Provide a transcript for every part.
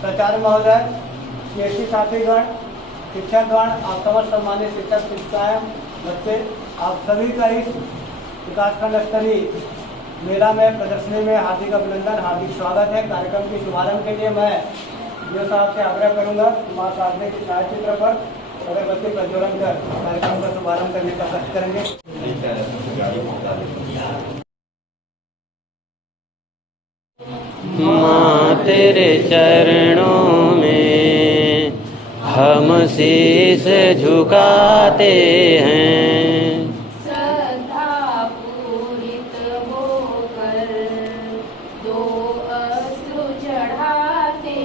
प्राचार्य महोदय, सीएससी साथीगण, शिक्षकगण, आप समस्त सम्मानित शिक्षक शिक्षिकाएं, बच्चे, आप सभी का इस विकासखंड स्तरीय मेला में प्रदर्शनी में हार्दिक अभिनंदन, हार्दिक स्वागत है। कार्यक्रम के शुभारंभ के लिए मैं जो साहब से आग्रह करूंगा कि मां साधने के छायाचित्र पर अगरबत्ती प्रज्वलन कर कार्यक्रम का शुभारंभ करने का कष्ट करेंगे। माँ तेरे चरणों में हम शीश झुकाते हैं, श्रद्धा पूरित होकर दो अश्रु चढ़ाते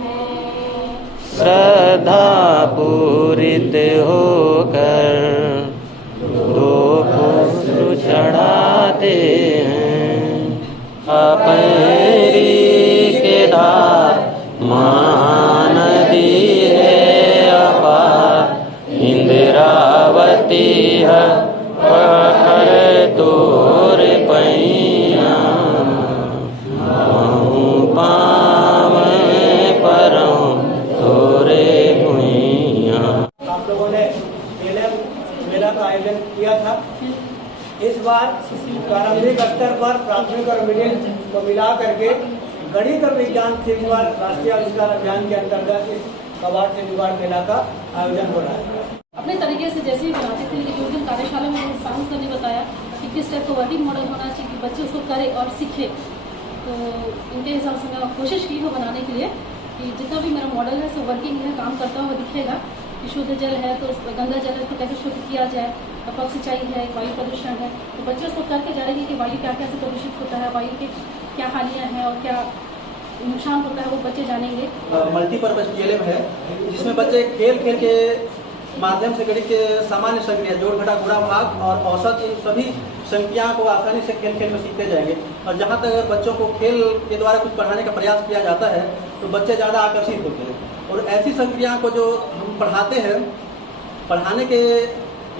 हैं, श्रद्धा पूरित होकर दो अश्रु चढ़ाते हैं। अपरी के धार महानदी है अपार, इंद्रावती है पकड़ तोर पैया, महू पाव परम तोरे भुइया। आप लोगों ने मेला का आयोजन किया था। इस बार प्रारंभिक स्तर पर प्राथमिक और मिडिल को मिला करके गणित और विज्ञान थीम पर राष्ट्रीय आविष्कार अभियान के अंतर्गत इस कबाड़ से जुगाड़ मेला का आयोजन हो रहा है। अपने तरीके से जैसे ही बनाते थे, लेकिन उस दिन कार्यशाला में साउंड सर ने बताया कि किस टाइप का वर्किंग मॉडल होना चाहिए कि बच्चे उसको करे और सीखे। तो इनके हिसाब से मैं कोशिश की है बनाने के लिए कि जितना भी मेरा मॉडल है सब वर्किंग है, काम करता हुआ दिखेगा। कि शुद्ध जल है तो गंदा जल है उसको कैसे शुद्ध किया जाए, अपक सिंचाई है, वायु प्रदूषण है, तो बच्चे उसको करके जानेंगे कि वायु क्या कैसे प्रदूषित होता है, वायु के क्या हानियाँ हैं और क्या नुकसान होता है, वो बच्चे जानेंगे। मल्टीपर्पज टीएलएम है जिसमें बच्चे खेल खेल के माध्यम से गणित के सामान्य संक्रिया, जोड़ घटा गुणा भाग और औसत, इन सभी संख्याओं को आसानी से खेल खेल में सीखते जाएंगे। और जहाँ तक अगर बच्चों को खेल के द्वारा कुछ पढ़ाने का प्रयास किया जाता है तो बच्चे ज़्यादा आकर्षित होते हैं। और ऐसी संक्रियाओं को जो हम पढ़ाते हैं, पढ़ाने के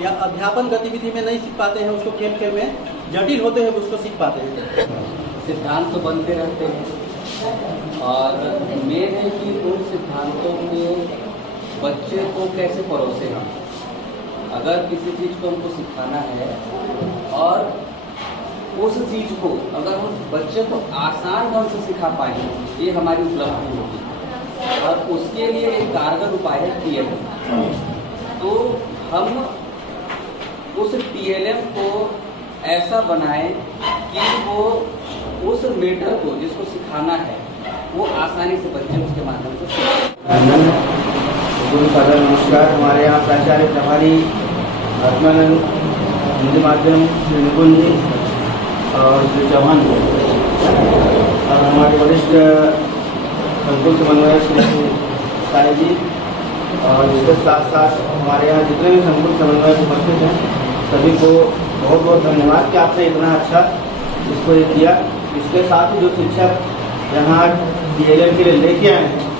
या अध्यापन गतिविधि में नहीं सीख पाते हैं, उसको खेल खेल में जटिल होते हैं उसको सीख पाते हैं। सिद्धांत तो बनते रहते हैं और मेन है कि उन सिद्धांतों को बच्चे को कैसे परोसे हम। अगर किसी चीज़ को हमको सिखाना है और उस चीज़ को अगर हम बच्चे को आसान ढंग से सिखा पाएँ, ये हमारी उपलब्धि होगी। और उसके लिए एक कारगर उपाय है टीएलएम। तो हम उस टीएलएम को ऐसा बनाएं कि वो उस मेटर को जिसको सिखाना है वो आसानी से बच्चे उसके माध्यम से सीखें। गुरु सागर नमस्कार। हमारे यहाँ प्राचार्य प्रभारी आत्मानंद, हिंदी माध्यम श्री निकुंज जी और श्री चौहान जी, और हमारे वरिष्ठ संकुल समन्वय श्री साई जी, और इसके साथ साथ हमारे यहाँ जितने भी संकुल समन्वय उपस्थित हैं सभी को बहुत बहुत धन्यवाद कि आपने इतना अच्छा इसको ये किया। इसके साथ ही जो शिक्षक यहाँ टीएलएम के लिए लेके आए हैं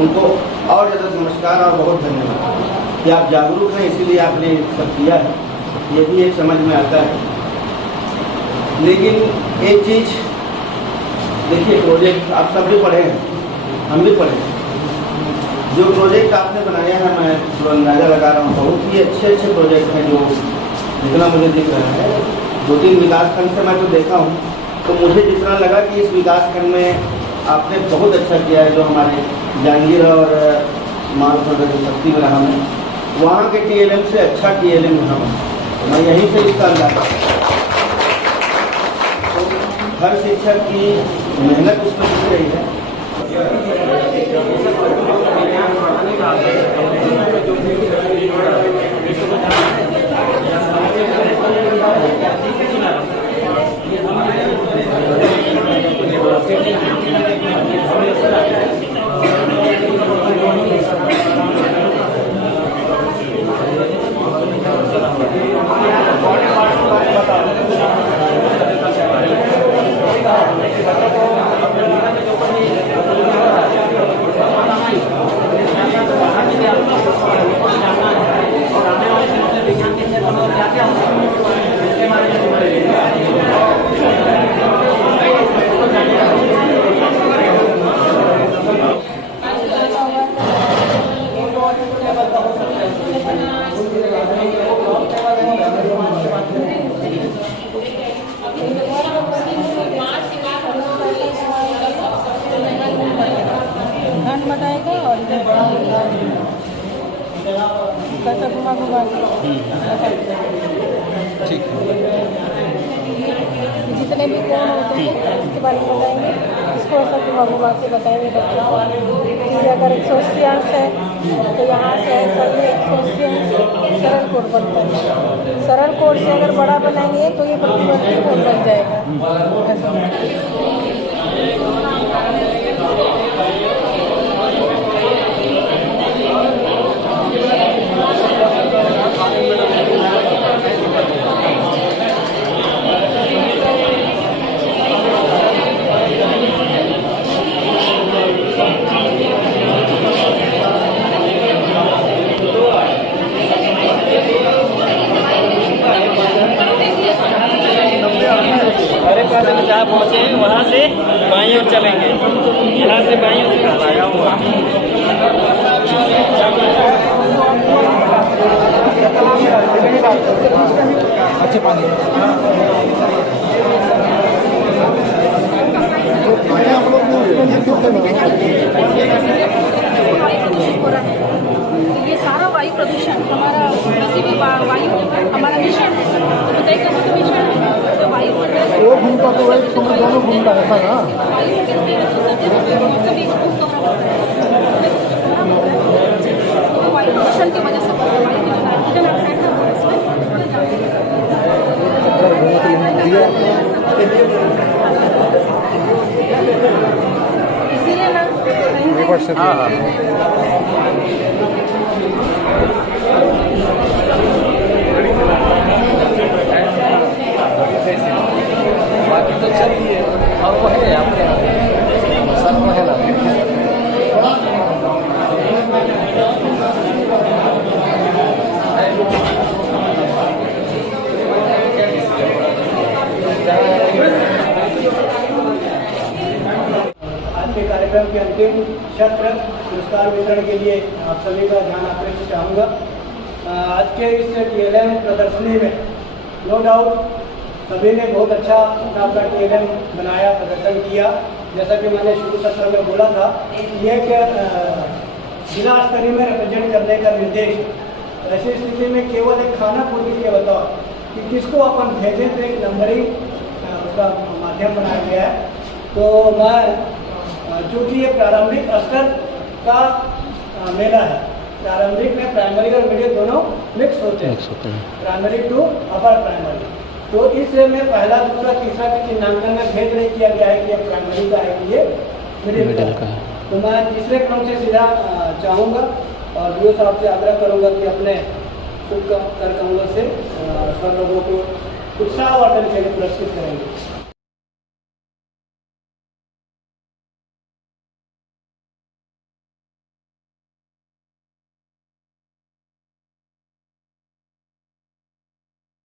उनको और ज़्यादा नमस्कार और बहुत धन्यवाद कि आप जागरूक हैं, इसीलिए आपने सब किया है, ये भी एक समझ में आता है। लेकिन एक चीज़ देखिए, प्रोजेक्ट आप सब भी पढ़े हैं, हम भी पढ़े हैं। जो प्रोजेक्ट आपने बनाया है, मैं जो अंदाज़ा लगा रहा हूँ, बहुत ही अच्छे प्रोजेक्ट हैं। जो जितना मुझे दिख रहा है 2-3 विकासखंड से मैं तो देखा हूँ, तो मुझे जितना लगा कि इस विकासखंड में आपने बहुत अच्छा किया है। जो हमारे जहांगीर और मानव शक्ति में रहा मैं, वहाँ के टीएलएम से अच्छा टीएलएम यहाँ बना। मैं यहीं से इसका अंदाजा, तो हर शिक्षक की मेहनत उसमें दिख रही है। क्या क्या घुमा घुमा के ठीक है। जितने भी कोण होते हैं इसके बारे में बताएंगे, इसको ऐसा घुमा घुमा के बताएंगे बच्चों को कि अगर 180 है तो यहाँ से ऐसा ये 180 सरल कोण बनता है। सरल कोण से अगर बड़ा बनाएंगे तो ये प्रतिवर्ती कोण बन जाएगा। ऐसा जहाँ पहुँचे हैं वहाँ से बाईं ओर चलेंगे, यहाँ से बाईं ओर लगा हुआ। अच्छे पानी ये सारा वायु प्रदूषण हमारा किसी भी वायु हमारा मिशन है, तो तय करने का मिशन है तो वायु वो घूमता तो वही तुम दोनों घूमता रहता ना। वायु सभी तो वायु प्रदूषण की वजह से वायु की जो नाइट्रोजन ऑक्साइड है वो इसीलिए ना बाकी तो चलिए और वो है अपने सर वो है ना। आज के कार्यक्रम के अंतिम सत्र पुरस्कार वितरण के लिए आप सभी का ध्यान आकर्षित चाहूँगा। आज के इस TLM प्रदर्शनी में नो डाउट सभी ने बहुत अच्छा अपना TLM बनाया, प्रदर्शन किया। जैसा कि मैंने शुरू सत्र में बोला था, ये जिला स्तरीय में रिप्रेजेंट करने का निर्देश, ऐसी स्थिति में केवल एक खाना पूर्ति के बताओ कि किसको अपन भेजें, तो एक नंबरिंग उसका माध्यम बनाया गया है। तो मैं चूँकि ये प्रारंभिक स्तर का मेला है, प्रारंभिक में प्राइमरी और मिडिल दोनों मिक्स होते हैं, प्राइमरी टू अपर प्राइमरी, तो इससे में पहला दूसरा तीसरा के चिन्हांकन में भेद नहीं किया गया है कि ये प्राइमरी का है कि ये मिडिल का है। तो मैं तीसरे क्रम से सीधा चाहूँगा और वीडियो साहब से आग्रह करूँगा कि अपने शुभ कर कमलों से सब लोगों को उत्साहवर्धन के लिए पुरस्कृत करेंगे।